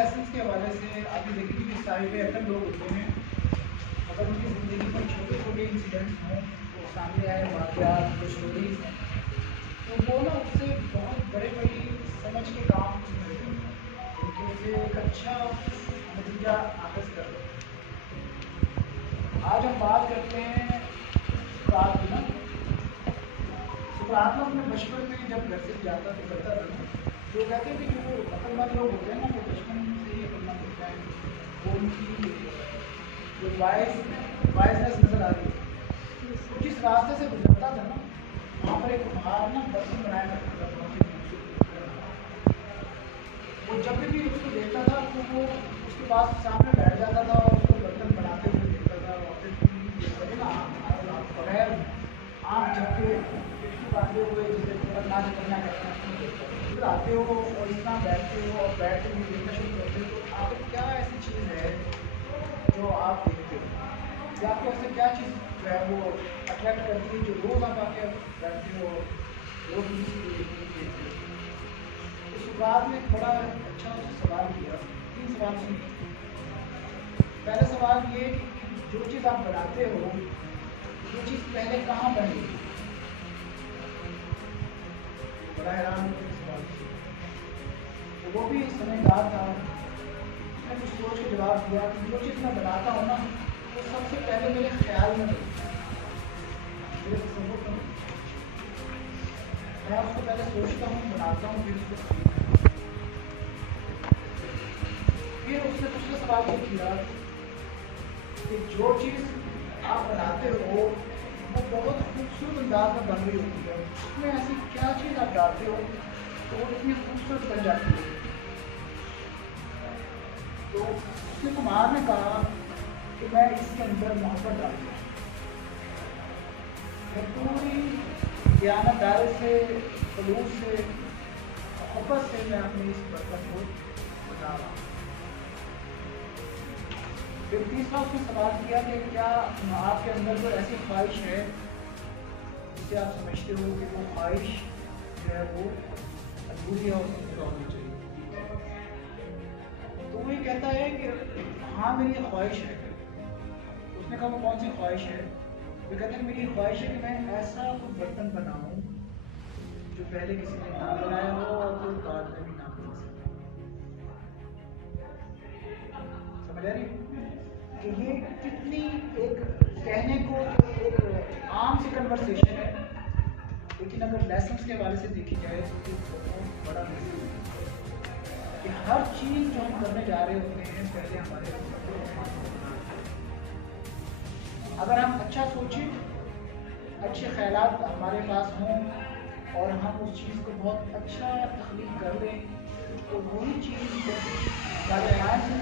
Lessons کے حوالے سے آپ یہ دیکھیں کہ صاحب عقل لوگ ہوتے ہیں، اگر ان کی زندگی میں چھوٹے چھوٹے انسیڈنٹس ہوں تو سامنے آئے واقعات جو اسٹوریز ہیں تو وہ نا اس سے بہت بڑے بڑی سمجھ کے کام کرتے ہیں، ان کے اسے ایک اچھا نتیجہ حاصل کر لیں۔ آج ہم بات کرتے ہیں سقراط کی نا۔ سقراط اپنے بچپن میں جب گھر سے جاتا تو کرتا تھا نا، جو کہتے ہیں کہ جو عقل مند لوگ ہوتے ہیں نا وہ بچپن سے ہی عقل مند ہوتے ہیں، وہ ان کی جو وائزنس نظر آ رہی ہے، وہ جس راستے سے گزرتا تھا نا وہاں پر ایک کمہار نا برتن بنایا کرتا تھا بہت ہی خوبصورت۔ وہ جب بھی اس کو دیکھتا تھا تو وہ اس کے پاس سامنے بیٹھ جاتا تھا اور اس کو برتن بناتے ہوئے دیکھتا تھا، اور پھر نا بغیر آنکھ جھپ کے باندھے ہوئے جسے نہ کرنا کرتے ہیں ادھر آتے ہو اور اس طرح بیٹھتے ہو اور بیٹھ کے دیکھنا شروع کرتے ہو تو آپ کیا ایسی چیز ہے جو آپ دیکھتے ہو یا آپ کو ایسے کیا چیز جو ہے وہ اٹریکٹ کرتی ہے جو روز آپ آ کے بیٹھتے ہو روز دیکھتے ہو؟ اس سقراط نے ایک بڑا اچھا سوال کیا، 3 سوال سنیے۔ پہلا سوال یہ کہ جو چیز آپ بناتے ہو یہ چیز پہلے کہاں بنی؟ بڑا حیران سوال، تو وہ بھی سمجھدار تھا، اس نے کچھ سوچ کے جواب دیا کہ جو چیز میں بناتا ہوں نا وہ سب سے پہلے میرے خیال میں بنتی ہے، میرے تصور میں میں اس کو پہلے سوچتا ہوں بناتا ہوں پھر اس کو خریدتا ہوں۔ پھر اس نے دوسرا سوال یہ کیا کہ جو چیز آپ بناتے ہو وہ بہت خوبصورت انداز میں بن رہی ہوتی ہے، اس میں ایسی کیا چیز آپ ڈالتے ہو تو وہ اتنی خوبصورت بن جاتی ہے؟ تو اس نے کمار نے کہا کہ میں اس کے اندر محبت ڈالتا ہوں، میں پوری دیانت داری سے خلوص سے محبت سے میں اپنی اس برتن کو بنا رہا ہوں۔ پھر تیسرا اس نے سوال کیا کہ کیا آپ کے اندر کوئی ایسی خواہش ہے جسے آپ سمجھتے ہو کہ وہ خواہش جو ہے وہ ادھوری ہے اور پورا ہونی چاہیے؟ تو وہ یہ کہتا ہے کہ ہاں میری یہ خواہش ہے۔ اس نے کہا وہ کون سی خواہش ہے؟ وہ کہتے ہیں میری خواہش ہے کہ میں ایسا کوئی برتن بناؤں جو پہلے کسی نے نہ بنایا ہو اور کوئی بعد میں بھی نہ بنا سکے۔ سمجھ آ رہی کہ یہ کتنی ایک کہنے کو ایک عام سی کنورسیشن ہے، لیکن اگر لیسنس کے حوالے سے دیکھی جائے تو یہ بہت بڑا میسیج ہے کہ ہر چیز جو ہم کرنے جا رہے ہوتے ہیں پہلے ہمارے اگر ہم اچھا سوچیں، اچھے خیالات ہمارے پاس ہوں اور ہم اس چیز کو بہت اچھا تخلیق کر لیں تو وہی چیز ہمارے